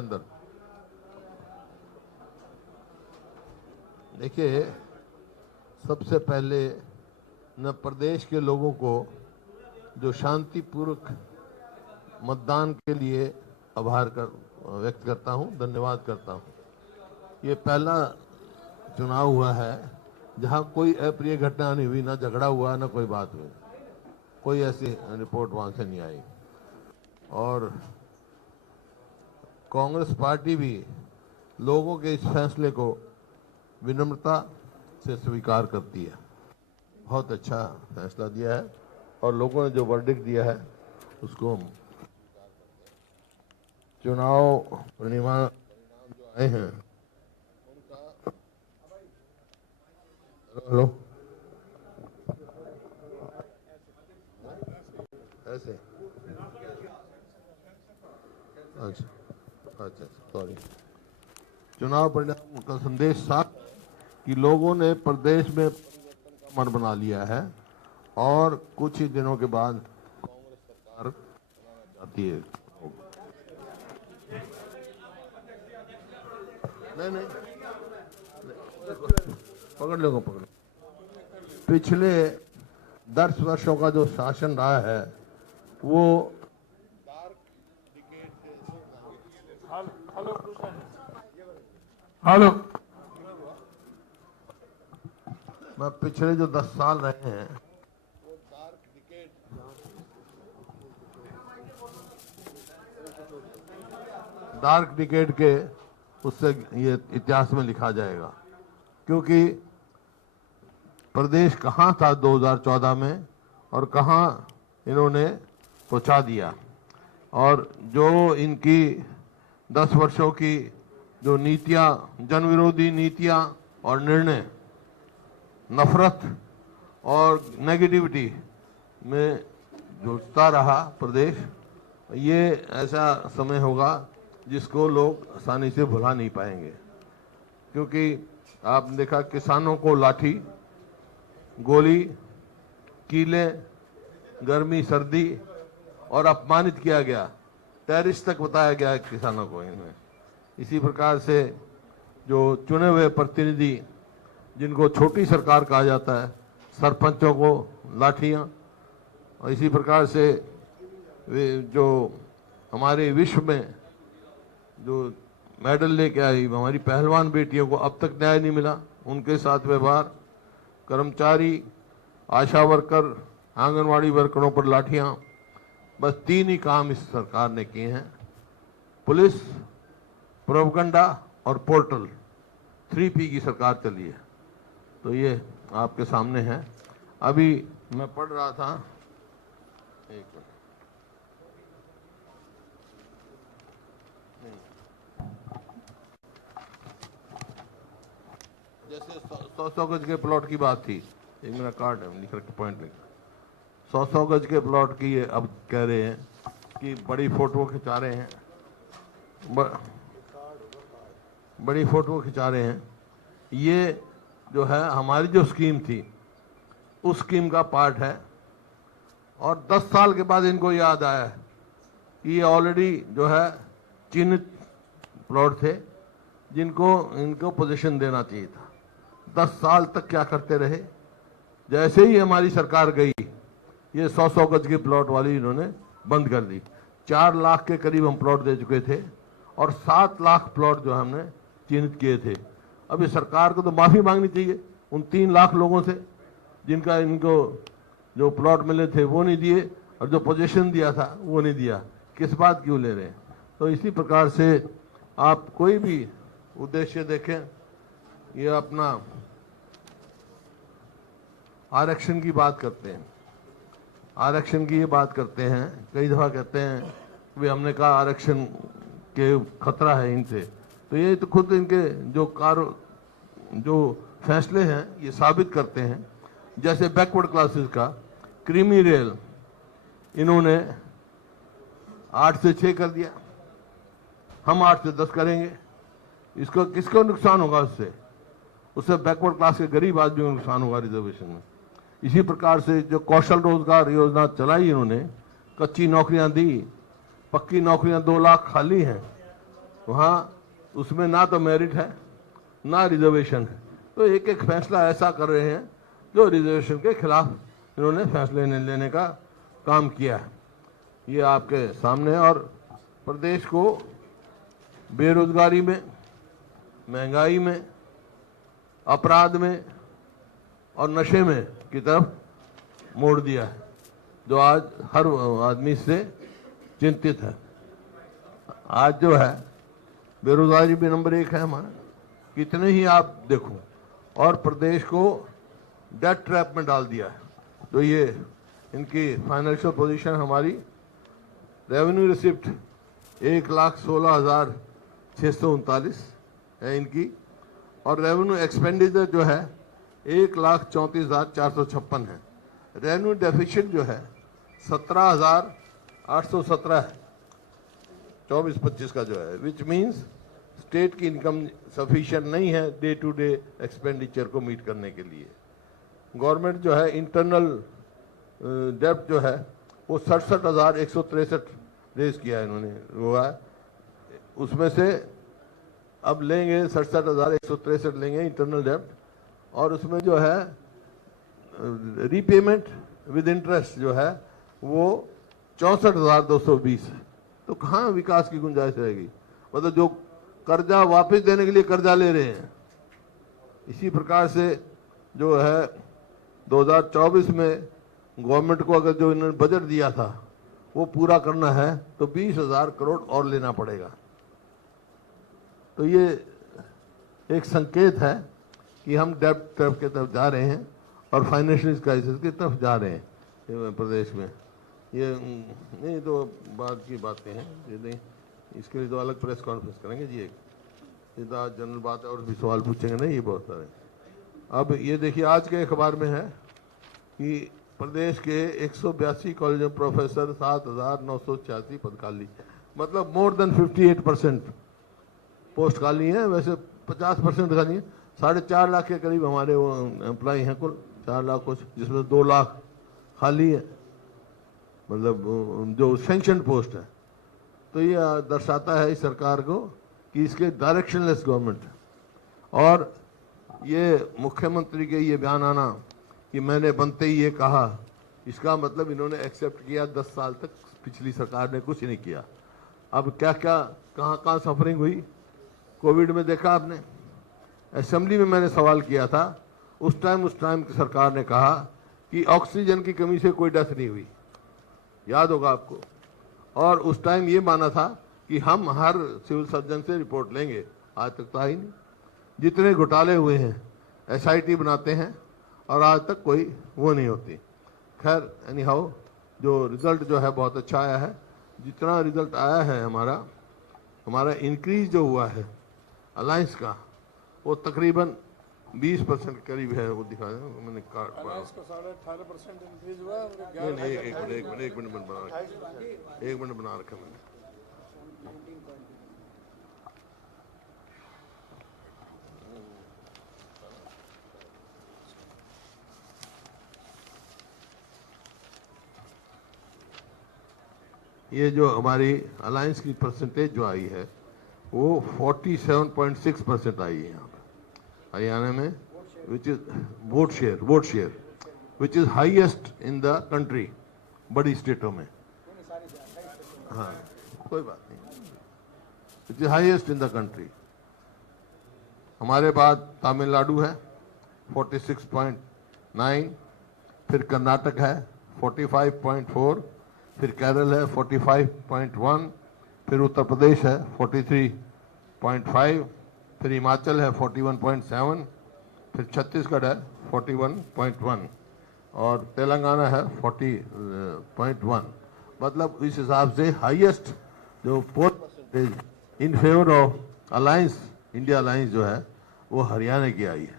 अंदर। देखिए, सबसे पहले न प्रदेश के लोगों को जो शांतिपूर्वक मतदान के लिए आभार व्यक्त करता हूं, धन्यवाद करता हूं। ये पहला चुनाव हुआ है जहां कोई अप्रिय घटना नहीं हुई, ना झगड़ा हुआ, ना कोई बात हुई, कोई ऐसी रिपोर्ट वहां से नहीं आई। और कांग्रेस पार्टी भी लोगों के इस फैसले को विनम्रता से स्वीकार करती है। बहुत अच्छा फैसला दिया है और लोगों ने जो वर्डिक्ट दिया है उसको हम चुनाव परिणाम जो आए हैं उनका। हेलो, ऐसे अच्छा सॉरी। चुनाव परिणाम का संदेश साफ कि लोगों ने प्रदेश में परिवर्तन का मन बना लिया है और कुछ ही दिनों के बाद कांग्रेस सरकार बनाना चाहती है। नहीं, पकड़ लो। पिछले 10 वर्षों का जो शासन रहा है वो हेलो, मैं पिछले जो 10 साल रहे हैं वो डार्क डिकेड के उससे ये इतिहास में लिखा जाएगा, क्योंकि प्रदेश कहां था 2014 में और कहां इन्होंने पहुंचा दिया। और जो इनकी 10 वर्षों की जो नीतियां, जन विरोधी नीतियां और निर्णय, नफरत और नेगेटिविटी में जूझता रहा प्रदेश, ये ऐसा समय होगा जिसको लोग आसानी से भुला नहीं पाएंगे। क्योंकि आपने देखा किसानों को लाठी, गोली, कीले, गर्मी सर्दी और अपमानित किया गया, टेररिस्ट तक बताया गया किसानों को इनमें। इसी प्रकार से जो चुने हुए प्रतिनिधि जिनको छोटी सरकार कहा जाता है, सरपंचों को लाठियां, और इसी प्रकार से जो हमारे विश्व में जो मेडल लेके आई हमारी पहलवान बेटियों को अब तक न्याय नहीं मिला, उनके साथ व्यवहार, कर्मचारी, आशा वर्कर, आंगनवाड़ी वर्करों पर लाठियां, बस 3 ही काम इस सरकार ने किए हैं। पुलिस, प्रोपगंडा और पोर्टल, 3P की सरकार चली है। तो ये आपके सामने है। अभी मैं पढ़ रहा था, एक मिनट, जैसे 100 गज के प्लॉट की बात थी, एक मेरा कार्ड है, लिख रखा पॉइंट लिख, 100 गज के प्लॉट की ये अब कह रहे हैं कि बड़ी फोटो खिंचा रहे हैं, बड़ी फोटो खिंचा रहे हैं। ये जो है हमारी जो स्कीम थी उस स्कीम का पार्ट है। और 10 साल के बाद इनको याद आया कि ये ऑलरेडी जो है चिन्हित प्लॉट थे जिनको इनको पोजीशन देना चाहिए था। 10 साल तक क्या करते रहे? जैसे ही हमारी सरकार गई ये 100 गज के प्लॉट वाली इन्होंने बंद कर दी। 4 लाख के करीब हम प्लॉट दे चुके थे और 7 लाख प्लॉट जो हमने चिन्हित किए थे। अब इस सरकार को तो माफी मांगनी चाहिए उन 3 लाख लोगों से जिनका इनको जो प्लॉट मिले थे वो नहीं दिए और जो पोजीशन दिया था वो नहीं दिया। किस बात क्यों ले रहे हैं? तो इसी प्रकार से आप कोई भी उद्देश्य देखें, ये अपना आरक्षण की बात करते हैं, आरक्षण की ये बात करते हैं, कई दफा कहते हैं वे हमने कहा आरक्षण के खतरा है इनसे। तो ये तो खुद इनके जो फैसले हैं ये साबित करते हैं। जैसे बैकवर्ड क्लासेस का क्रीमी रेल इन्होंने 8 से 6 कर दिया, हम 8 से 10 करेंगे। इसको किसको नुकसान होगा? उससे बैकवर्ड क्लास के गरीब आदमी को नुकसान होगा रिजर्वेशन में। इसी प्रकार से जो कौशल रोजगार योजना चलाई इन्होंने, कच्ची नौकरियां दी, पक्की नौकरियां 2 लाख खाली हैं, वहाँ उसमें ना तो मेरिट है ना रिजर्वेशन है। तो एक एक फैसला ऐसा कर रहे हैं जो रिजर्वेशन के खिलाफ इन्होंने फैसले लेने का काम किया है। ये आपके सामने। और प्रदेश को बेरोजगारी में, महंगाई में, अपराध में और नशे में की तरफ मोड़ दिया है, जो आज हर आदमी से चिंतित है। आज जो है बेरोजगारी भी नंबर 1 है हमारा, कितने ही आप देखो, और प्रदेश को डेट ट्रैप में डाल दिया है। तो ये इनकी फाइनेंशियल पोजीशन, हमारी रेवेन्यू रिसिप्ट 1,16,639 है इनकी, और रेवेन्यू एक्सपेंडिचर जो है 1,34,456 है। रेवेन्यू डेफिसिट जो है 17,817 है 24-25 का जो है, विच मीन्स स्टेट की इनकम सफिशिएंट नहीं है डे टू डे एक्सपेंडिचर को मीट करने के लिए। गवर्नमेंट जो है इंटरनल डेब्ट जो है वो 67,163 रेज किया है इन्होंने, हुआ है। उसमें से अब लेंगे 67,163 लेंगे इंटरनल डेब्ट, और उसमें जो है रीपेमेंट विद इंटरेस्ट जो है वो 64,220 है। तो कहाँ विकास की गुंजाइश रहेगी? मतलब जो कर्जा वापस देने के लिए कर्जा ले रहे हैं। इसी प्रकार से जो है 2024 में गवर्नमेंट को अगर जो इन्होंने बजट दिया था वो पूरा करना है तो 20,000 करोड़ और लेना पड़ेगा। तो ये एक संकेत है कि हम डेब्ट ट्रैप की तरफ जा रहे हैं और फाइनेंशियल क्राइसिस की तरफ जा रहे हैं प्रदेश में। ये नहीं तो बाद की बातें हैं, ये नहीं, इसके लिए तो अलग प्रेस कॉन्फ्रेंस करेंगे जी। एक ये तो आज जनरल बात है और भी सवाल पूछेंगे नहीं, ये बहुत सारे। अब ये देखिए आज के अखबार में है कि प्रदेश के 182 कॉलेज में प्रोफेसर 7,986 पद खाली, मतलब मोर देन 58% पोस्ट खाली है। वैसे 50% खाली है। 4.5 लाख के करीब हमारे वो एम्प्लॉय हैं कुल, 4 लाख कुछ, जिसमें 2 लाख खाली है, मतलब जो सैंक्शन पोस्ट है। तो ये दर्शाता है इस सरकार को कि इसके डायरेक्शनलेस गवर्नमेंट है। और ये मुख्यमंत्री के ये बयान आना कि मैंने बनते ही ये कहा, इसका मतलब इन्होंने एक्सेप्ट किया 10 साल तक पिछली सरकार ने कुछ नहीं किया। अब क्या क्या कहाँ सफरिंग हुई कोविड में देखा आपने। असेंबली में मैंने सवाल किया था, उस टाइम की सरकार ने कहा कि ऑक्सीजन की कमी से कोई डेथ नहीं हुई, याद होगा आपको। और उस टाइम ये माना था कि हम हर सिविल सर्जन से रिपोर्ट लेंगे, आज तक तो आई नहीं। जितने घोटाले हुए हैं SIT बनाते हैं और आज तक कोई वो नहीं होती। खैर एनी हाउ, जो रिजल्ट जो है बहुत अच्छा आया है। जितना रिजल्ट आया है हमारा इंक्रीज जो हुआ है अलायंस का, वो तकरीबन 20% के करीब है। वो दिखा दें, मैंने कार्ड पढ़ा। 18% इंक्रीज हुआ है। नहीं, एक मिनट बना रखा मैंने। ये जो हमारी अलायंस की परसेंटेज जो आई है वो 47.6% आई है यहाँ पर हरियाणा में, which is vote share which is highest in the country, बड़ी स्टेटों में। हाँ कोई बात नहीं, which is highest in the country. हमारे बाद तमिलनाडु है 46.9, फिर कर्नाटक है 45.4, फिर केरल है 45.1, फिर उत्तर प्रदेश है 43.5, फिर हिमाचल है 41.7, फिर छत्तीसगढ़ है 41.1 और तेलंगाना है 40.1। मतलब इस हिसाब से हाईएस्ट जो poll percentage in favour of alliance, India alliance जो है वो हरियाणा की आई है।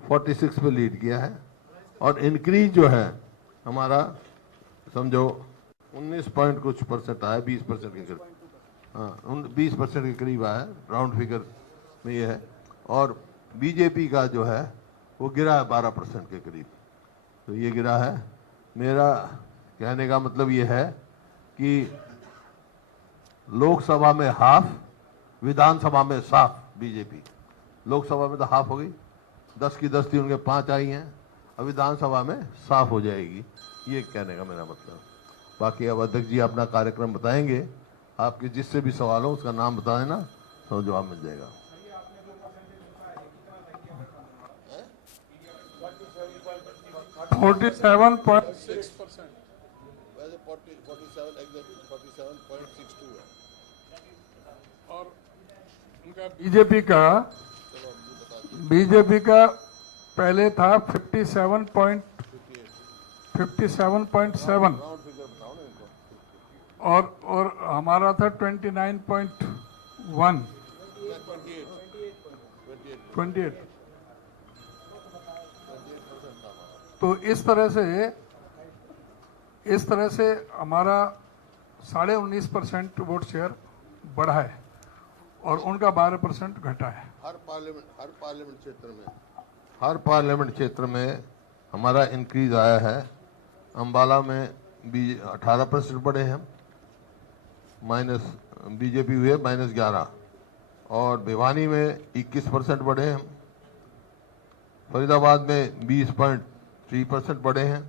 46 पे लीड किया है। और इंक्रीज जो है हमारा समझो 19 पॉइंट कुछ परसेंट आया, 20% के करीब। हाँ 20% के करीब आया, राउंड फिगर में ये है। और बीजेपी का जो है वो गिरा है 12% के करीब। तो ये गिरा है। मेरा कहने का मतलब ये है कि लोकसभा में हाफ, विधानसभा में साफ बीजेपी। लोकसभा में तो हाफ हो गई, 10 की 10 थी, उनके 5 आई हैं। अब विधानसभा में साफ हो जाएगी, ये कहने का मेरा मतलब। बाकी अब अध्यक्ष जी अपना कार्यक्रम बताएंगे। आपके जिससे भी सवाल हो उसका नाम बता देना, तो जवाब मिल जाएगा। और उनका बीजेपी का पहले था 57.7 और हमारा था 29.1 28। तो इस तरह से हमारा 19.5% वोट शेयर बढ़ा है और उनका 12% घटा है। हर पार्लियामेंट क्षेत्र में हमारा इंक्रीज आया है। अंबाला में 18% बढ़े हैं, माइनस बीजेपी हुए -11, और भिवानी में 21% बढ़े हैं। फरीदाबाद में 20.3% बढ़े हैं।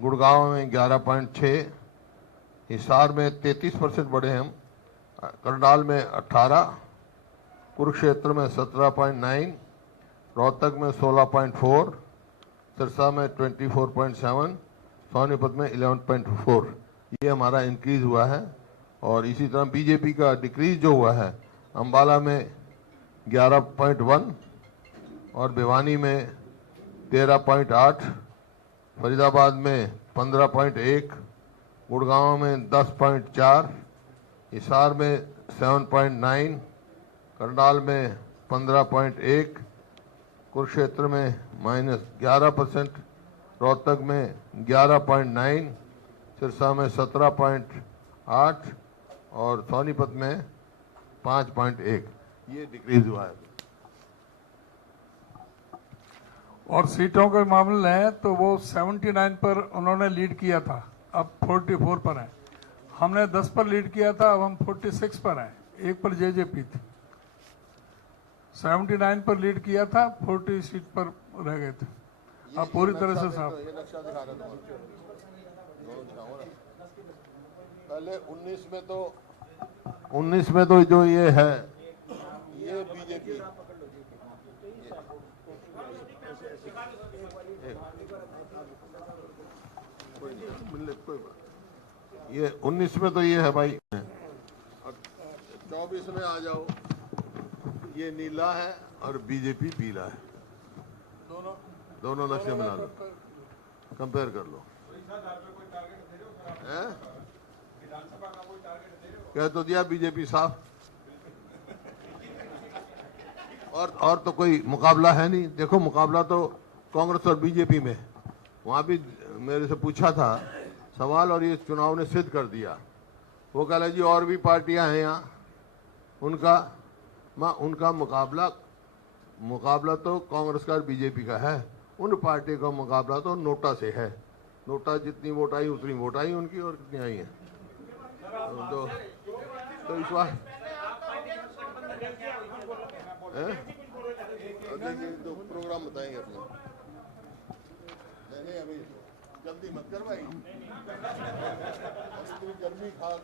गुड़गांव में 11.6, हिसार में 33% बढ़े हैं। करनाल में 18, कुरुक्षेत्र में 17.9, रोहतक में 16.4, सिरसा में 24.7, सोनीपत में 11.4। ये हमारा इंक्रीज हुआ है। और इसी तरह बीजेपी का डिक्रीज जो हुआ है, अंबाला में 11.1 और भिवानी में 13.8, फरीदाबाद में 15.1, गुड़गांव में 10.4, हिसार में 7.9, करनाल में 15.1, कुरुक्षेत्र में -11%, रोहतक में 11.9, सिरसा में 17.8 और सोनीपत में 5.1। ये डिक्रीज हुआ है। और सीटों के मामले में तो वो 79 पर उन्होंने लीड किया था, अब 44 पर है। हमने 10 पर लीड किया था, अब हम 46 पर हैं, 1 पर जेजेपी थी। 79 पर लीड किया था, 40 सीट पर रह गए थे। अब पूरी तरह से साफ। पहले 19 में तो जो ये है, ये बीजेपी, ये 19 में तो ये है भाई। 24 में आ जाओ, ये नीला है और बीजेपी पीला है। दोनों नक्शे मिला लो, कंपेयर कर लो। कह तो दिया बीजेपी साफ। और तो कोई मुकाबला है नहीं। देखो, मुकाबला तो कांग्रेस और बीजेपी में। वहां भी मेरे से पूछा था सवाल और ये चुनाव ने सिद्ध कर दिया। वो कह जी और भी पार्टियां हैं यहाँ, उनका मुकाबला तो कांग्रेस का और बीजेपी का है। उन पार्टी का मुकाबला तो नोटा से है। नोटा जितनी वोट आई उतनी वोट आई उनकी, और कितनी आई है। तो इस बार तो प्रोग्राम बताएंगे अपना। नहीं अभी जल्दी मत कर भाई।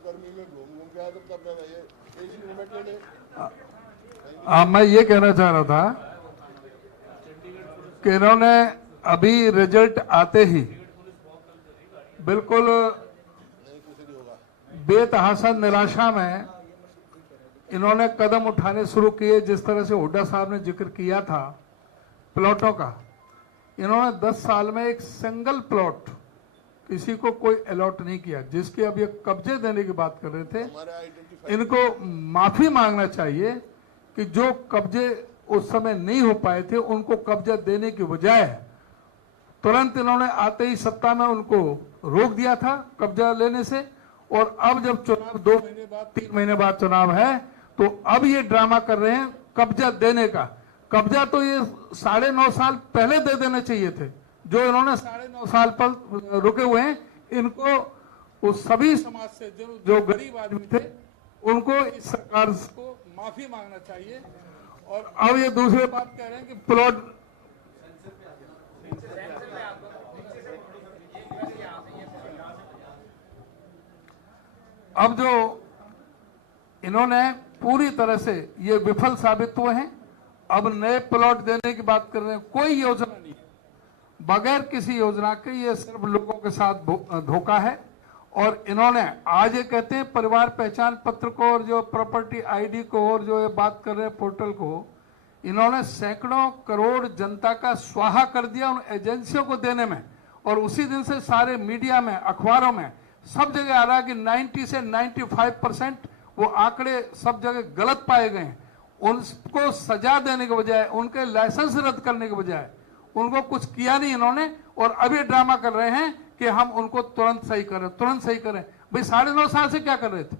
गर्मी में घूम के आया तो तब मैं ये कहना चाह रहा था कि इन्होंने अभी रिजल्ट आते ही बिल्कुल बेतहाशा निराशा में इन्होंने कदम उठाने शुरू किए। जिस तरह से हुड्डा साहब ने जिक्र किया था प्लॉटों का, इन्होंने 10 साल में एक सिंगल प्लॉट किसी को कोई अलॉट नहीं किया। जिसकी अब ये कब्जे देने की बात कर रहे थे, इनको माफी मांगना चाहिए कि जो कब्जे उस समय नहीं हो पाए थे उनको कब्जा देने की बजाय तुरंत इन्होंने आते ही सत्ता में उनको रोक दिया था कब्जा लेने से। और अब जब चुनाव 2 महीने बाद 3 महीने बाद चुनाव है तो अब ये ड्रामा कर रहे हैं कब्जा देने का। कब्जा तो ये 9.5 साल पहले दे देने चाहिए थे। जो इन्होंने 9.5 साल पर रुके हुए हैं, इनको उस सभी समाज से जो गरीब आदमी थे उनको इस सरकार को माफी मांगना चाहिए। और अब ये दूसरी बात कह रहे हैं कि प्लॉट अब जो इन्होंने पूरी तरह से ये विफल साबित हुए हैं। अब नए प्लॉट देने की बात कर रहे हैं, कोई योजना नहीं है, बगैर किसी योजना के ये सिर्फ लोगों के साथ धोखा है। और इन्होंने आज ये कहते हैं परिवार पहचान पत्र को और जो प्रॉपर्टी आईडी को और जो ये बात कर रहे हैं पोर्टल को, इन्होंने सैकड़ों करोड़ जनता का स्वाहा कर दिया उन एजेंसियों को देने में। और उसी दिन से सारे मीडिया में, अखबारों में, सब जगह आ रहा है कि 90 से 95% वो आंकड़े सब जगह गलत पाए गए हैं। उनको सजा देने के बजाय, उनके लाइसेंस रद्द करने के बजाय उनको कुछ किया नहीं इन्होंने। और अभी ड्रामा कर रहे हैं कि हम उनको तुरंत सही करें, तुरंत सही करें। भाई 9.5 साल से क्या कर रहे थे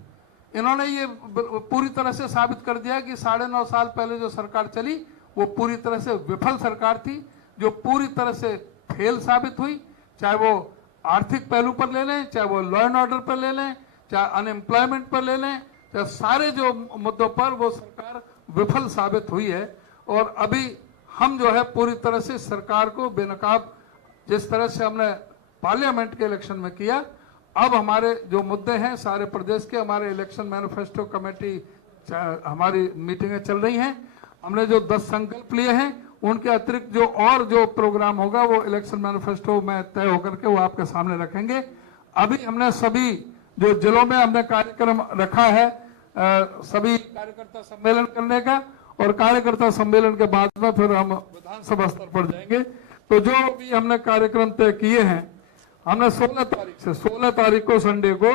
इन्होंने? ये पूरी तरह से साबित कर दिया कि 9.5 साल पहले जो सरकार चली वो पूरी तरह से विफल सरकार थी, जो पूरी तरह से फेल साबित हुई। चाहे वो आर्थिक पहलू पर ले लें, चाहे वो लॉ एंड ऑर्डर पर ले लें, चाहे अनएम्प्लॉयमेंट पर ले लें, चाहे सारे जो मुद्दों पर वो सरकार विफल साबित हुई है। और अभी हम जो है पूरी तरह से सरकार को बेनकाब, जिस तरह से हमने पार्लियामेंट के इलेक्शन में किया, अब हमारे जो मुद्दे हैं सारे प्रदेश के, हमारे इलेक्शन मैनिफेस्टो कमेटी हमारी मीटिंगें चल रही हैं। हमने जो 10 संकल्प लिए हैं उनके अतिरिक्त जो और जो प्रोग्राम होगा वो इलेक्शन मैनिफेस्टो में तय होकर के वो आपके सामने रखेंगे। अभी हमने सभी जो जिलों में हमने कार्यक्रम रखा है सभी कार्यकर्ता सम्मेलन करने का, और कार्यकर्ता सम्मेलन के बाद में फिर हम विधानसभा स्तर पर जाएंगे। तो जो भी हमने कार्यक्रम तय किए हैं, हमने 16 तारीख को संडे को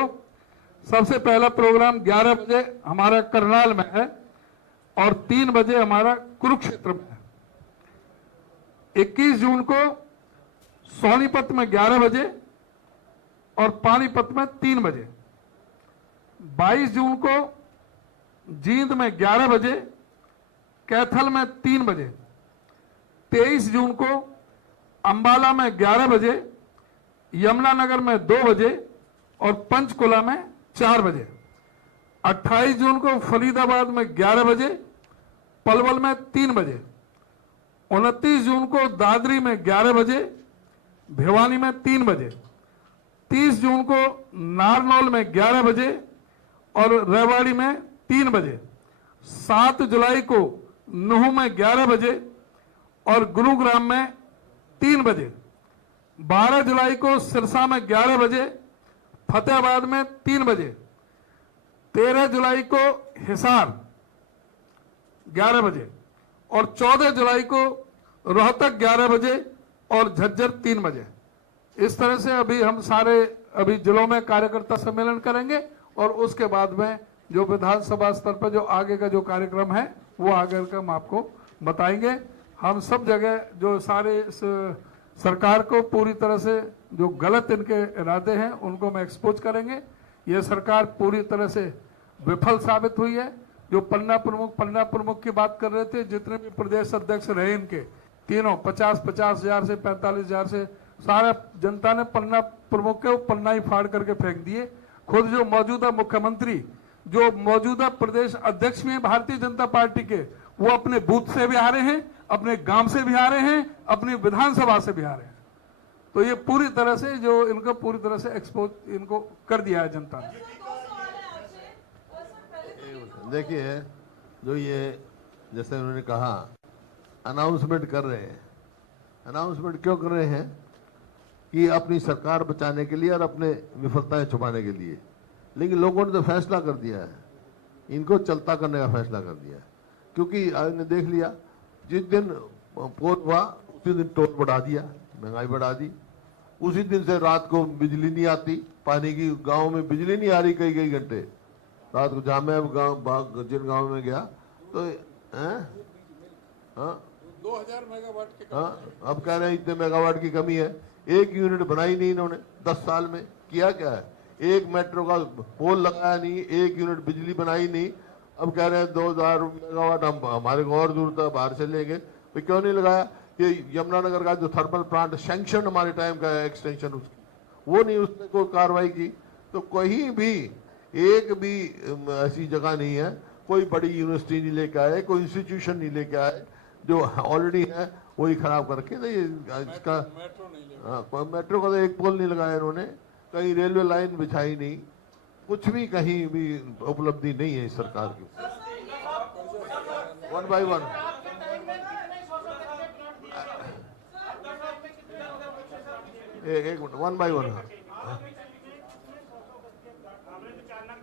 सबसे पहला प्रोग्राम 11 बजे हमारा करनाल में है और 3 बजे हमारा कुरुक्षेत्र में है। 21 जून को सोनीपत में 11 बजे और पानीपत में 3 बजे। 22 जून को जींद में 11 बजे, कैथल में 3 बजे। 23 जून को अंबाला में 11 बजे, यमुनानगर में 2 बजे और पंचकुला में 4 बजे। 28 जून को फरीदाबाद में 11 बजे, पलवल में 3 बजे। 29 जून को दादरी में 11 बजे, भिवानी में 3 बजे। 30 जून को नारनौल में 11 बजे और रेवाड़ी में 3 बजे। 7 जुलाई को नुह में 11 बजे और गुरुग्राम में 3 बजे। 12 जुलाई को सिरसा में 11 बजे, फतेहाबाद में 3 बजे। 13 जुलाई को हिसार 11 बजे और 14 जुलाई को रोहतक 11 बजे और झज्जर 3 बजे। इस तरह से अभी हम सारे जिलों में कार्यकर्ता सम्मेलन करेंगे और उसके बाद में जो विधानसभा स्तर पर जो आगे का जो कार्यक्रम है वो आगे का हम आपको बताएंगे। हम सब जगह जो सारे इस सरकार को पूरी तरह से जो गलत इनके इरादे हैं उनको हम एक्सपोज करेंगे। ये सरकार पूरी तरह से विफल साबित हुई है। जो पन्ना प्रमुख की बात कर रहे थे, जितने भी प्रदेश अध्यक्ष रहे इनके तीनों 50-50 हजार से 45 हजार से, सारा जनता ने पन्ना प्रमुख के पन्ना ही फाड़ करके फेंक दिए। खुद जो मौजूदा मुख्यमंत्री, जो मौजूदा प्रदेश अध्यक्ष में भारतीय जनता पार्टी के, वो अपने बूथ से भी आ रहे हैं, अपने गांव से भी आ रहे हैं, अपनी विधानसभा से भी आ रहे हैं। तो ये पूरी तरह से जो इनको पूरी तरह से एक्सपोज इनको कर दिया है जनता ने। देखिए, जो ये जैसे उन्होंने कहा अनाउंसमेंट कर रहे हैं, अनाउंसमेंट क्यों कर रहे हैं? कि अपनी सरकार बचाने के लिए और अपने विफलताएं छुपाने के लिए। लेकिन लोगों ने तो फैसला कर दिया है, इनको चलता करने का फैसला कर दिया है। क्योंकि आपने देख लिया, जिस दिन पोल हुआ उसी दिन टोल बढ़ा दिया, महंगाई बढ़ा दी। उसी दिन से रात को बिजली नहीं आती, पानी की गांव में बिजली नहीं आ रही कई घंटे रात को। जहाँ मैं गाँव जिन गाँव में गया तो 2000 मेगावाट की अब कह रहे हैं इतने मेगावाट की कमी है। 1 यूनिट बनाई नहीं इन्होंने 10 साल में। किया क्या है? 1 मेट्रो का पोल लगाया नहीं, 1 यूनिट बिजली बनाई नहीं। अब कह रहे हैं 2000 मेगावाट हम हमारे को और दूर तक बाहर से लेंगे। तो क्यों नहीं लगाया? कि यमुनानगर का जो थर्मल प्लांट सैंक्शन हमारे टाइम का है, एक्सटेंशन उसकी, वो नहीं, उसने कोई कार्रवाई की। तो कहीं भी एक भी ऐसी जगह नहीं है, कोई बड़ी यूनिवर्सिटी नहीं लेके आए, कोई इंस्टीट्यूशन नहीं लेके आए, जो ऑलरेडी है वही खराब करके। तो ये इसका हाँ, मेट्रो का तो एक पोल नहीं लगाया इन्होंने, कहीं रेलवे लाइन बिछाई नहीं, कुछ भी कहीं भी उपलब्धि नहीं है इस सरकार की। 1 by 1 एक मिनट, 1 by 1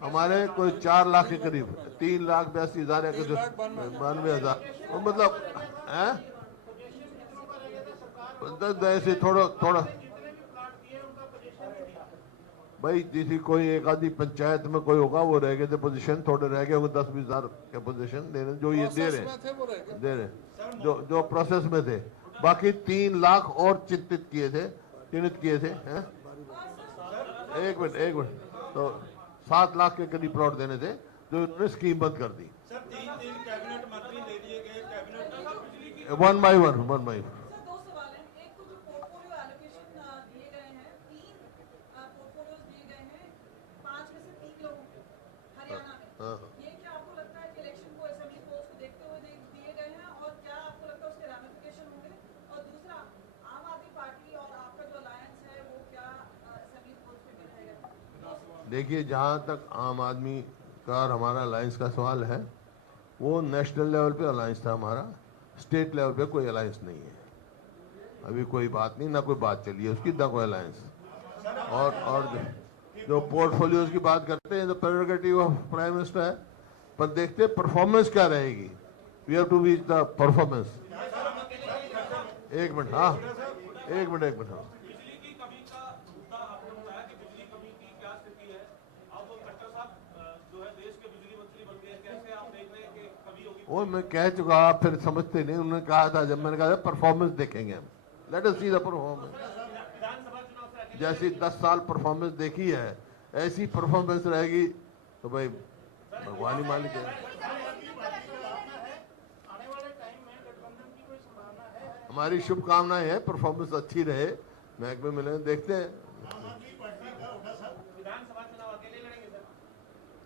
हमारे कोई 4 लाख के करीब, 3,82,000 या 92,000, मतलब है ऐसे थोड़ा थोड़ा भाई, जिसी कोई एक आधी पंचायत में कोई होगा वो रह गए थे पोजीशन, थोड़े रह गए, वो 10-20,000 के पोजीशन दे रहे, जो ये दे रहे जो प्रोसेस में थे। बाकी 3 लाख और चिन्हित किए थे हैं? एक मिनट, तो 7 लाख के करीब प्लॉट देने थे जो उन्होंने स्कीम बंद कर दी। 1 by 1 ये क्या आपको लगता है कि इलेक्शन को असेंबली पोल्स को देखते हुए दिए गए हैं, और क्या आपको लगता है उसके रैमिफिकेशन होंगे? और दूसरा, आम आदमी पार्टी और आपका जो अलायंस है वो क्या असेंबली पोल्स पे भी रहेगा? देखिए, जहाँ तक आम आदमी का और हमारा अलायंस का सवाल है, वो नेशनल लेवल पे अलायंस था हमारा, स्टेट लेवल पे कोई अलायंस नहीं है। अभी कोई बात नहीं, ना कोई बात चली है उसकी, ना कोई अलायंस। और जो पोर्टफोलियोज की बात करते हैं, तो प्रेरोगेटिव ऑफ प्राइम मिनिस्टर है, पर देखते परफॉर्मेंस क्या रहेगी। We have to reach the performance. एक मिनट हाँ। बिजली की कमी का मुद्दा आपने बताया कि बिजली कमी की क्या स्थिति है। अब खट्टर साहब जो है देश के बिजली मंत्री बन गए, कैसे आप देख रहे हैं कि कमी होगी? वो मैं कह चुका, आप फिर समझते नहीं। उन्होंने कहा था, जब मैंने कहा था परफॉर्मेंस देखेंगे हम, let us see the performance. जैसी 10 साल परफॉर्मेंस देखी है, ऐसी परफॉर्मेंस रहेगी तो भाई भगवान ही मालिक है। हमारी शुभकामनाएं हैं, परफॉर्मेंस अच्छी रहे, महकमे मिले, देखते हैं।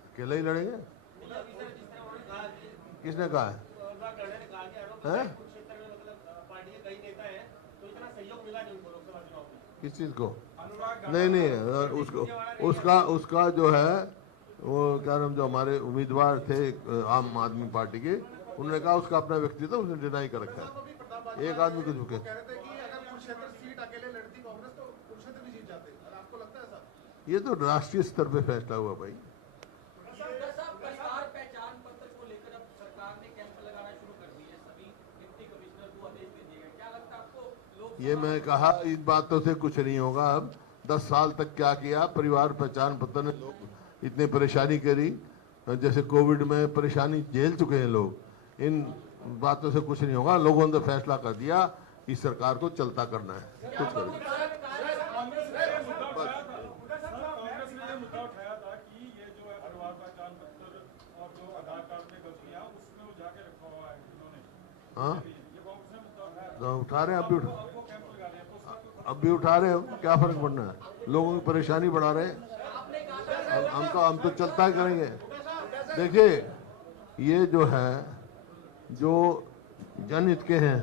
अकेले ही लड़ेंगे? किसने कहा है? किस चीज को? नहीं, उसका जो है वो क्या नाम, जो हमारे उम्मीदवार थे आम आदमी पार्टी के, उन्होंने कहा उसका अपना व्यक्तित्व, उसने डिनाई कर रखा है। एक आदमी कुछ रुके, ये तो राष्ट्रीय स्तर पे फैसला हुआ भाई। ये मैं कहा, इन बातों से कुछ नहीं होगा। अब 10 साल तक क्या किया, परिवार पहचान पत्र ने लोग इतनी परेशानी करी, जैसे कोविड में परेशानी झेल चुके हैं लोग। इन बातों से कुछ नहीं होगा। लोगों ने फैसला कर दिया कि सरकार को चलता करना है, कुछ कर। हाँ, उठा रहे हैं, अब भी उठा रहे हो, क्या फर्क पड़ना है? लोगों की परेशानी बढ़ा रहे हैं, हम तो चलता ही करेंगे। देखिए, ये जो है, जो जनहित के हैं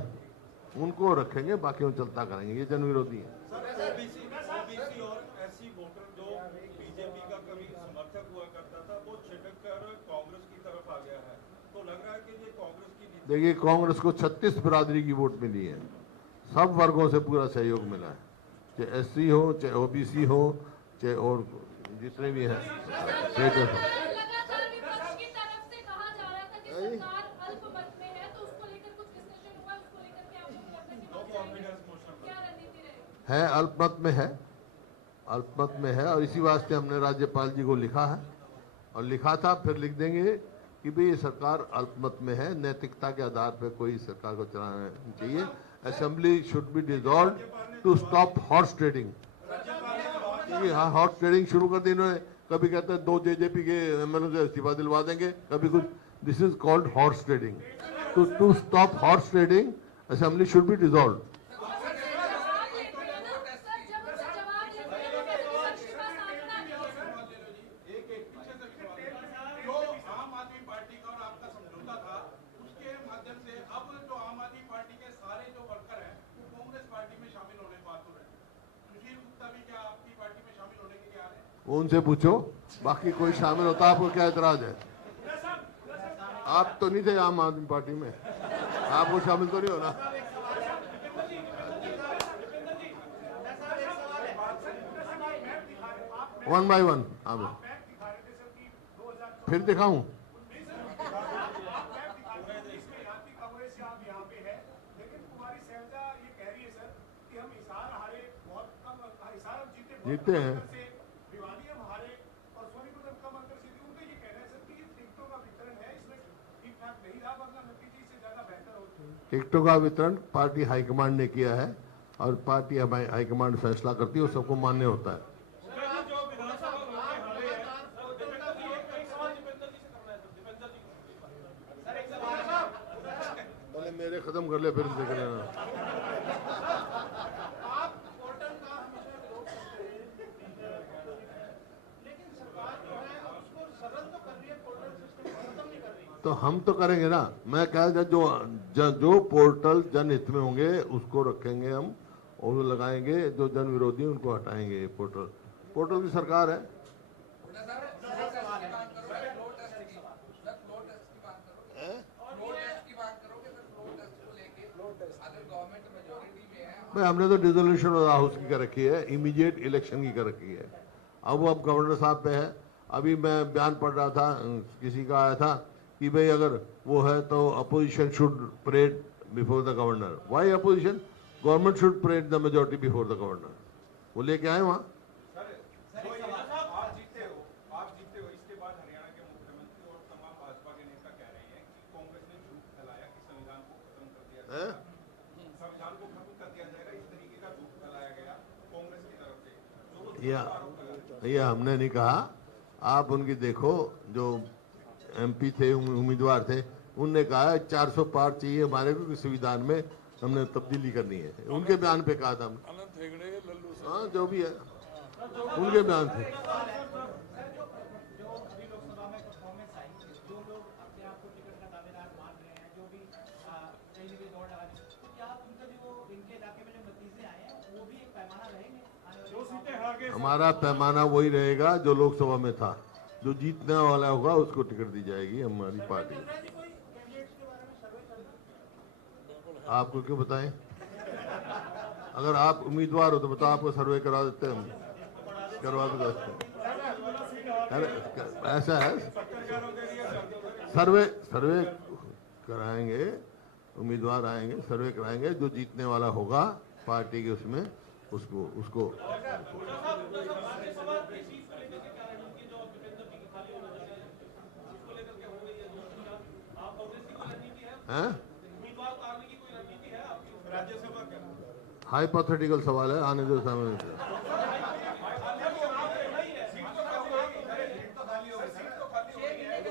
उनको रखेंगे, बाकी हम चलता करेंगे। ये जन विरोधी है। ओबीसी और एससी वोटर जो बीजेपी का कभी समर्थक हुआ करता था, वो छिटक कर कांग्रेस की तरफ आ गया है, तो लग रहा है कि ये कांग्रेस की। देखिए, कांग्रेस को 36 बिरादरी की वोट मिली है, सब वर्गों से पूरा सहयोग मिला है, चाहे एससी हो, चाहे ओबीसी हो, चाहे और जितने भी हैं। है अल्पमत में है, और इसी वास्ते हमने राज्यपाल जी को लिखा है, और लिखा था, फिर लिख देंगे कि भाई ये सरकार अल्पमत में है, नैतिकता के आधार पर कोई सरकार को चलाना चाहिए। Assembly should be dissolve to stop horse trading. हाँ, हॉर्स ट्रेडिंग शुरू कर दी इन्होंने। कभी कहते हैं 2 जेजेपी के एमएलए से इस्तीफा दिलवा देंगे, कभी कुछ। This is called horse trading. To stop horse trading, assembly should be dissolve. वो उनसे पूछो। बाकी कोई शामिल होता, आपको क्या एतराज है? आप तो नहीं थे आम आदमी पार्टी में, आपको शामिल तो नहीं होना। वन बाय वन आप फिर दिखाऊं? जीते हैं। टिकटों का वितरण पार्टी हाईकमांड ने किया है और पार्टी हाईकमांड फैसला करती है और सबको मान्य होता है। पहले मेरे खत्म कर ले फिर देख लेना। तो हम तो करेंगे ना। मैं कह जो पोर्टल जनहित में होंगे उसको रखेंगे हम और वो लगाएंगे, जो जन विरोधी उनको हटाएंगे। पोर्टल की सरकार है। भाई हमने तो डिसोल्यूशन हाउस की कर रखी है, इमीडिएट इलेक्शन की कर रखी है। अब वो गवर्नर साहब पे है। अभी मैं बयान पढ़ रहा था, किसी का आया था कि भाई अगर वो है तो opposition should parade before the governor. Why opposition? Government should parade the majority before the governor. वो लेके आए वहाँ। आप जीते हो, इसके बाद हरियाणा के मुख्यमंत्री और तमाम भाजपा के नेता कह रहे हैं कि कांग्रेस ने झूठ फैलाया कि संविधान को खत्म कर दिया जाएगा, संविधान को खत्म कर दिया जाएगा। इस तरीके का झूठ फैलाया गया कांग्रेस की तरफ से। यह हमने नहीं कहा। आप उनकी देखो, जो एमपी थे, उम्मीदवार थे, उनने कहा 400 पार चाहिए हमारे को, संविधान में हमने तब्दीली करनी है। उनके बयान पे कहा था हमने। हाँ जो भी है उनके बयान थे। हमारा पैमाना वही रहेगा जो लोकसभा में था। जो जीतने वाला होगा उसको टिकट दी जाएगी हमारी पार्टी। आपको क्यों बताएं? अगर आप उम्मीदवार हो तो बताओ, आपको सर्वे करा देते हैं हम, करवा भी देते हैं। ऐसा है, सर्वे कराएंगे, उम्मीदवार आएंगे, सर्वे कराएंगे। जो जीतने वाला होगा पार्टी के उसमें उसको हाइपोथेटिकल सवाल है, आने दो सामने।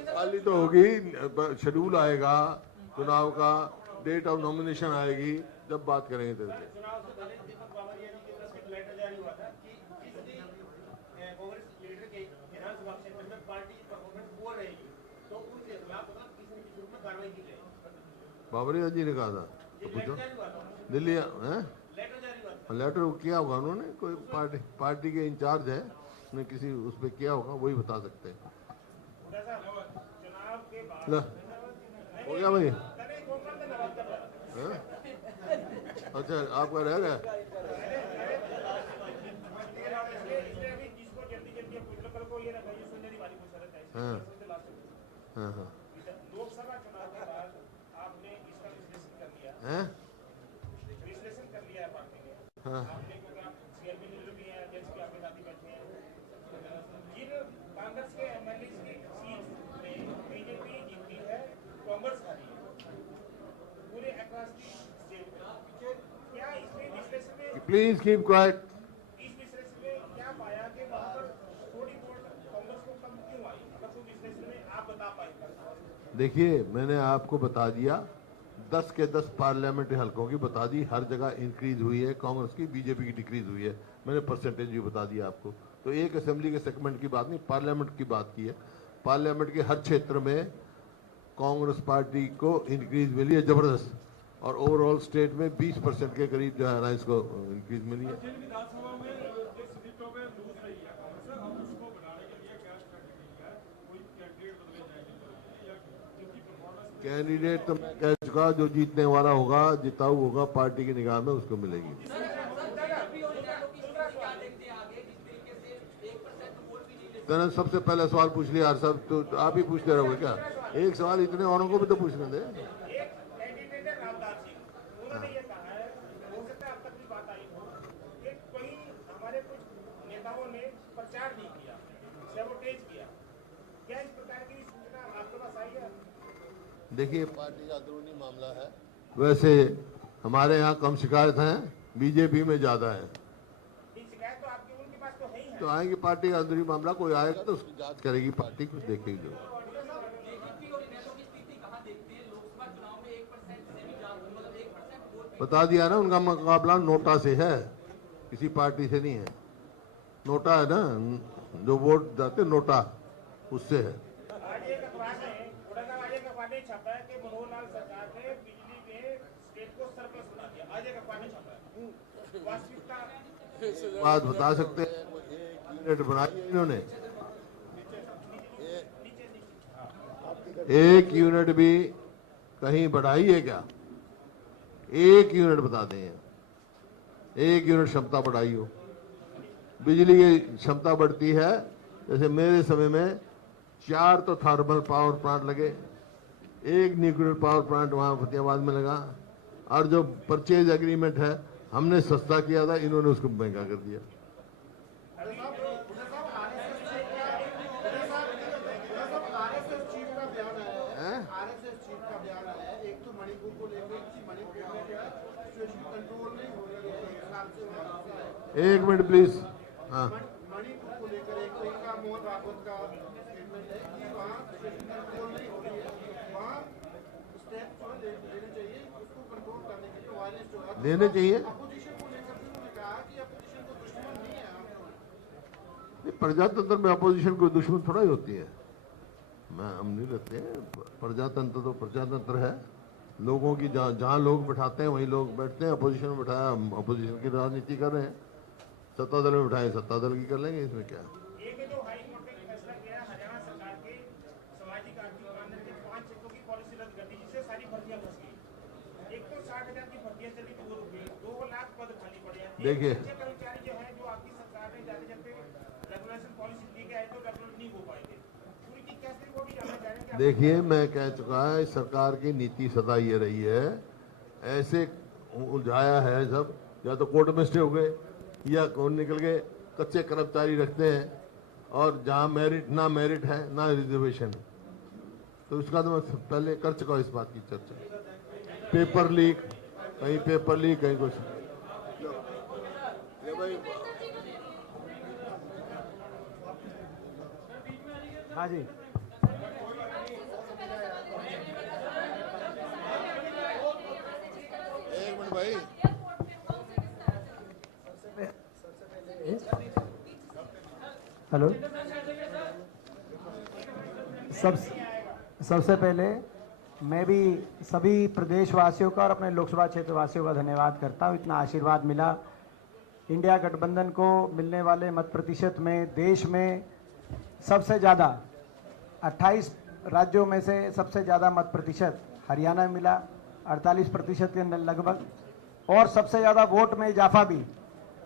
खाली तो होगी, शेड्यूल आएगा चुनाव का, डेट ऑफ नॉमिनेशन आएगी, जब बात करेंगे तेरे से। बाबरी जी ने कहा था तो पूछो। दिल्ली है लेटर किया होगा उन्होंने, कोई पार्टी के इंचार्ज है, उन्हें किसी उस पर किया होगा, वही बता सकते हैं। हो गया भाई? अच्छा आपका रह गया? हाँ हाँ हाँ। लोकसभा चुनाव के बाद आपने इसका विश्लेषण कर लिया हैं? विश्लेषण कर लिया है पार्टी ने। हाँ। आपने सीआरपी न्यूज़ भी है, जैसे कि आपके साथी बैठे हैं, जिन कांग्रेस के एमएलए की सीट में बीजेपी जीती है, कांग्रेस हारी है पूरे अक्रॉस दी स्टेट में। क्या इसमें विश्लेषण में, प्लीज कीप क्वाइट। इस विश्लेषण में क्या पाया कि वहां पर थोड़ी वोट कांग्रेस को कम क्यों आई? अगर कोई विश्लेषण में आप बता पाए। देखिए मैंने आपको बता दिया, 10 के 10 पार्लियामेंट्री हलकों की बता दी, हर जगह इंक्रीज हुई है, कांग्रेस की, बीजेपी की डिक्रीज हुई है। मैंने परसेंटेज भी बता दिया आपको। तो एक असेंबली के सेगमेंट की बात नहीं, पार्लियामेंट की बात की है। पार्लियामेंट के हर क्षेत्र में कांग्रेस पार्टी को इंक्रीज मिली है जबरदस्त, और ओवरऑल स्टेट में 20% के करीब जो है इसको इंक्रीज मिली है। कैंडिडेट तो मैं कह चुका, जो जीतने वाला होगा, जिताऊ होगा, पार्टी की निगाह में उसको मिलेगी। मैंने सबसे पहले सवाल पूछ लिया यार, सब तो आप ही पूछते रहोगे क्या? एक सवाल इतने औरों को भी तो पूछने दे। एक कैंडिडेट है रामदास जी, उन्होंने ये कहा है, हो सकता है अब तक भी बात आई हो, कि कोई हमारे कुछ नेताओं ने प्रचार नहीं किया, सैबोटेज किया। क्या इस प्रकार की सूचना आपके पास आई है? देखिए, पार्टी का अंदरूनी मामला है। वैसे हमारे यहाँ कम शिकायत हैं, बीजेपी में ज्यादा है। शिकायत तो आपकी उनके पास तो है ही है। तो आएंगे, पार्टी का अंदरूनी मामला कोई आएगा तो उसकी जांच करेगी पार्टी, कुछ देखेगी जो। बता दिया ना, उनका मुकाबला नोटा से है, किसी पार्टी से नहीं है। नोटा है ना, जो वोट जाते नोटा, उससे है। आज एक अखबार ने, आज एक अखबार ने छापा है कि मनोहर लाल सरकार ने बिजली में स्टेट को सरप्लस बना दिया। आज एक अखबार ने छापा है। वास्तविकता बात बता सकते हैं, एक यूनिट बनाई है इन्होंने, एक यूनिट भी कहीं बढ़ाई है क्या? एक यूनिट बता दें, एक यूनिट क्षमता बढ़ाई हो। बिजली की क्षमता बढ़ती है, जैसे मेरे समय में 4 तो थर्मल पावर प्लांट लगे, एक न्यूक्लियर पावर प्लांट वहां फतेहाबाद में लगा, और जो परचेज एग्रीमेंट है हमने सस्ता किया था, इन्होंने उसको महंगा कर दिया। एक मिनट प्लीज। हाँ, मणिपुर को लेकर एक तो इनका मोहन भागवत का स्टेटमेंट है कि वहाँ सिचुएशन कंट्रोल नहीं हो रही है, वहाँ स्टेप जो लेने चाहिए उसको कंट्रोल करने के लिए वायलेंस जो है लेने चाहिए। अपोजिशन को लेकर भी उन्होंने कहा कि अपोजिशन को दुश्मन नहीं है हम लोग। प्रजातंत्र में अपोजिशन कोई दुश्मन थोड़ा ही होती है, हम नहीं रहते हैं। प्रजातंत्र तो प्रजातंत्र है, लोगों की जहाँ लोग बैठाते हैं वहीं लोग बैठते हैं। अपोजिशन में बैठाया, हम अपोजिशन की राजनीति कर रहे हैं, सत्ता दल में बैठाए सत्ता दल की कर लेंगे, इसमें क्या। एक जो हाई कोर्ट ने फैसला किया हरियाणा सरकार के सामाजिक आर्थिक कानून के 5 चेकों की पॉलिसी रद्द कर दी, जिससे सारी भर्तियां फंस गई। एक तो 60,000 की भर्तियां चली थी, वो रुक गई, 2 लाख पद खाली पड़े हैं। देखिए, कर्मचारी जो है, जो आपकी सरकार ने जाते जाते रेगुलेशन पॉलिसी लेके आए तो रेगुलेट नहीं हो पाएंगे, पूरी की कैसे वो भी जानना चाह रहे हैं। देखिए, मैं कह चुका है, सरकार की नीति सदा ये रही है, ऐसे उलझाया है सब, या तो कोर्ट में स्टे हो गए या कौन निकल गए, कच्चे कर्मचारी रखते हैं, और जहाँ मेरिट ना मेरिट है ना रिजर्वेशन, तो उसका तो मैं पहले कर चुका हूँ इस बात की चर्चा। पेपर लीक, कहीं पेपर लीक, कहीं कुछ। हाँ जी, एक मिनट भाई, हेलो। सबसे पहले मैं भी सभी प्रदेशवासियों का और अपने लोकसभा क्षेत्र वासियों का धन्यवाद करता हूँ। इतना आशीर्वाद मिला इंडिया गठबंधन को, मिलने वाले मत प्रतिशत में देश में सबसे ज़्यादा 28 राज्यों में से सबसे ज़्यादा मत प्रतिशत हरियाणा में मिला, 48% के लगभग, और सबसे ज़्यादा वोट में इजाफा भी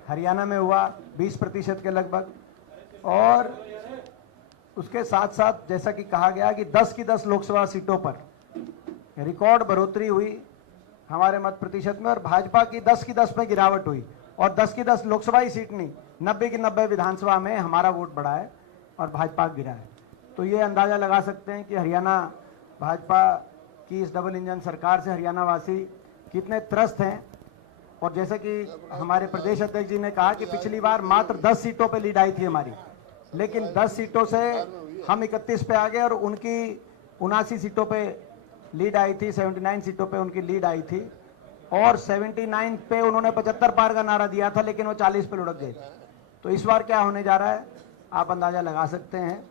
हरियाणा में हुआ 20% के लगभग। और उसके साथ साथ जैसा कि कहा गया कि 10 की 10 लोकसभा सीटों पर रिकॉर्ड बढ़ोतरी हुई हमारे मत प्रतिशत में, और भाजपा की 10 की 10 में गिरावट हुई, और 10 की 10 लोकसभा ही सीट नहीं, 90 की 90 विधानसभा में हमारा वोट बढ़ा है और भाजपा गिरा है। तो ये अंदाज़ा लगा सकते हैं कि हरियाणा भाजपा की इस डबल इंजन सरकार से हरियाणा वासी कितने त्रस्त हैं। और जैसे कि हमारे प्रदेश अध्यक्ष जी ने कहा कि पिछली बार मात्र 10 सीटों पे लीड आई थी हमारी, लेकिन 10 सीटों से हम 31 पे आ गए, और उनकी 79 सीटों पे लीड आई थी, 79 सीटों पे उनकी लीड आई थी, और 79 पे उन्होंने 75 पार का नारा दिया था, लेकिन वो 40 पे लुढ़क गए। तो इस बार क्या होने जा रहा है आप अंदाज़ा लगा सकते हैं।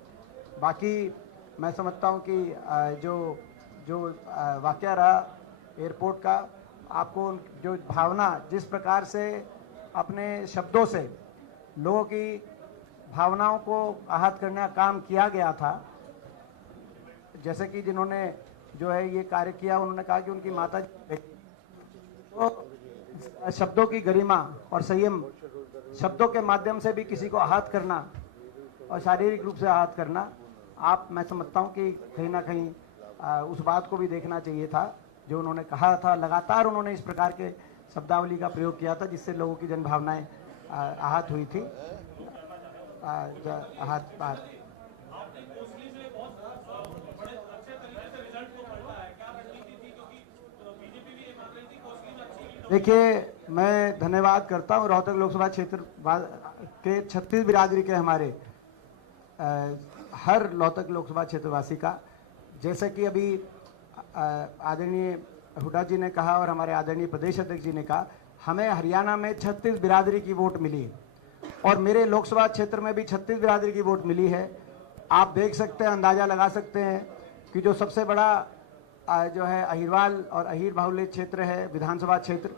बाकी मैं समझता हूँ कि जो वाकया रहा एयरपोर्ट का, आपको जो भावना, जिस प्रकार से अपने शब्दों से लोगों की भावनाओं को आहत करने का काम किया गया था, जैसे कि जिन्होंने जो है ये कार्य किया। उन्होंने कहा कि उनकी माता तो शब्दों की गरिमा और संयम, शब्दों के माध्यम से भी किसी को आहत करना और शारीरिक रूप से आहत करना, मैं समझता हूँ कि कहीं ना कहीं उस बात को भी देखना चाहिए था जो उन्होंने कहा था। लगातार उन्होंने इस प्रकार के शब्दावली का प्रयोग किया था जिससे लोगों की जनभावनाएं आहत हुई थी। आहत देखिए, मैं धन्यवाद करता हूँ रोहतक लोकसभा क्षेत्र के 36 बिरादरी के हमारे हर रोहतक लोकसभा क्षेत्रवासी का। जैसे कि अभी आदरणीय हुड्डा जी ने कहा और हमारे आदरणीय प्रदेश अध्यक्ष जी ने कहा, हमें हरियाणा में 36 बिरादरी की वोट मिली और मेरे लोकसभा क्षेत्र में भी 36 बिरादरी की वोट मिली है। आप देख सकते हैं, अंदाजा लगा सकते हैं कि जो सबसे बड़ा जो है अहिरवाल और अहिर बाहुल्य क्षेत्र है, विधानसभा क्षेत्र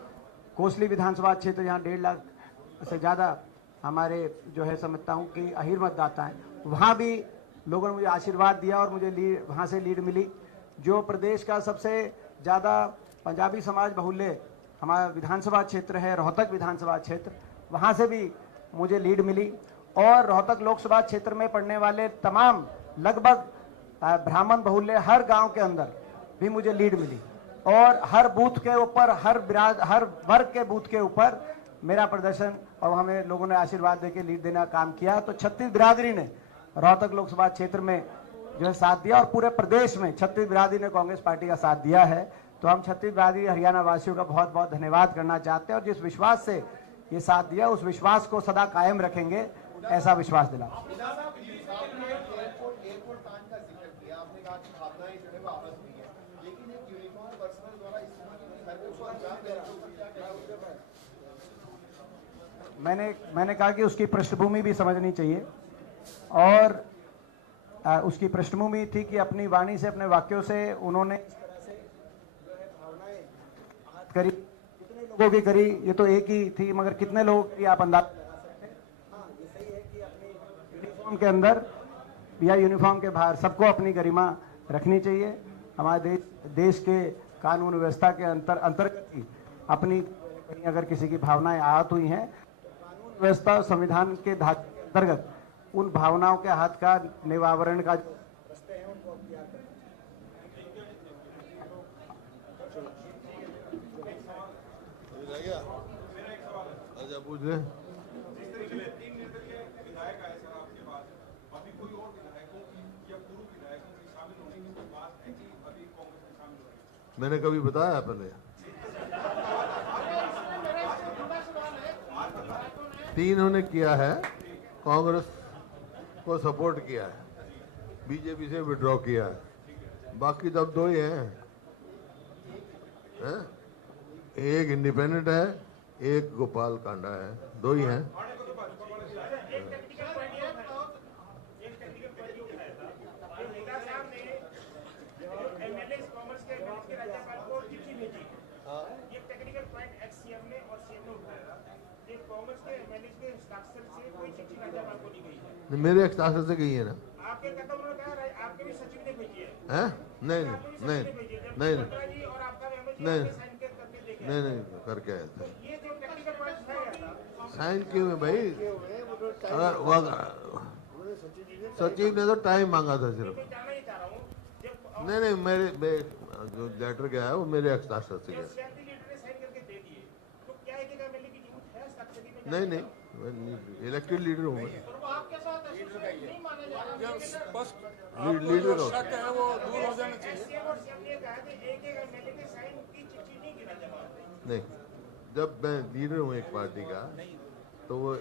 कोसली विधानसभा क्षेत्र, यहाँ 1.5 लाख से ज़्यादा हमारे जो है समझता हूँ कि अहिर मतदाता हैं। वहाँ भी लोगों ने मुझे आशीर्वाद दिया और मुझे वहाँ से लीड मिली। जो प्रदेश का सबसे ज़्यादा पंजाबी समाज बाहुल्य हमारा विधानसभा क्षेत्र है, रोहतक विधानसभा क्षेत्र, वहाँ से भी मुझे लीड मिली। और रोहतक लोकसभा क्षेत्र में पड़ने वाले तमाम लगभग ब्राह्मण बाहुल्य हर गांव के अंदर भी मुझे लीड मिली और हर बूथ के ऊपर, हर वर्ग के बूथ के ऊपर मेरा प्रदर्शन और हमें लोगों ने आशीर्वाद देके लीड देने का काम किया। तो 36 बिरादरी ने रोहतक लोकसभा क्षेत्र में जो है साथ दिया और पूरे प्रदेश में 36 बिरादरी ने कांग्रेस पार्टी का साथ दिया है। तो हम 36 बिरादरी हरियाणा वासियों का बहुत बहुत धन्यवाद करना चाहते हैं और जिस विश्वास से ये साथ दिया उस विश्वास को सदा कायम रखेंगे, ऐसा विश्वास दिला। मैंने कहा कि उसकी पृष्ठभूमि भी समझनी चाहिए और उसकी पृष्ठभूमि थी कि अपनी वाणी से, अपने वाक्यों से उन्होंने करी, कितने लोगों की करी ये तो एक ही थी, मगर कितने लोगों की आप अंदाजा लगा सकते हैं। हाँ, ये सही है कि अपनी यूनिफॉर्म के अंदर या यूनिफॉर्म के बाहर सबको अपनी गरिमा रखनी चाहिए। हमारे देश के कानून व्यवस्था के अंतर्गत ही अपनी अगर किसी की भावनाएं आहत हुई हैं, कानून व्यवस्था और संविधान के धागे के अंतर्गत उन भावनाओं के आहत का निवारण का रास्ते हैं उनको अख्तियार करें। पूछ ले। मैंने कभी बताया पहले 3 उन्होंने किया है, कांग्रेस को सपोर्ट किया है, बीजेपी से विड्रॉ किया है, बाकी तब 2 ही हैं। एक इंडिपेंडेंट है, एक गोपाल कांडा है, 2 ही हैं। मेरे हस्ताक्षर से गई है ना। आपके कदम उन्होंने कहा, आपके भी सचिव ने भेजी है। हैं? नहीं, करके आए थे। ये जो टेक्निकल पॉइंट है, साइन क्यों है भाई? अगर सचिव ने तो टाइम मांगा था सिर्फ। जानना ही चाह रहा हूँ, नहीं, मेरे जो लेटर गया है वो मेरे हस्ताक्षर से गया। लीडर ने साइन करके दे दिए, तो क्या है कि एमएलए की जरूरत है हस्ताक्षर में? नहीं, इलेक्टेड लीडर हूँ मैं। वो आपके साथ नहीं माने जा रहा है। स्पष्ट लीडर हो। शक है वो दूर हो जाना चाहिए। सीएम और सीएम ने कहा कि एक एमएलए के साइन की चिट्ठी नहीं गिना जवाब। नहीं, जब मैं लीडर हूँ एक पार्टी का तो वो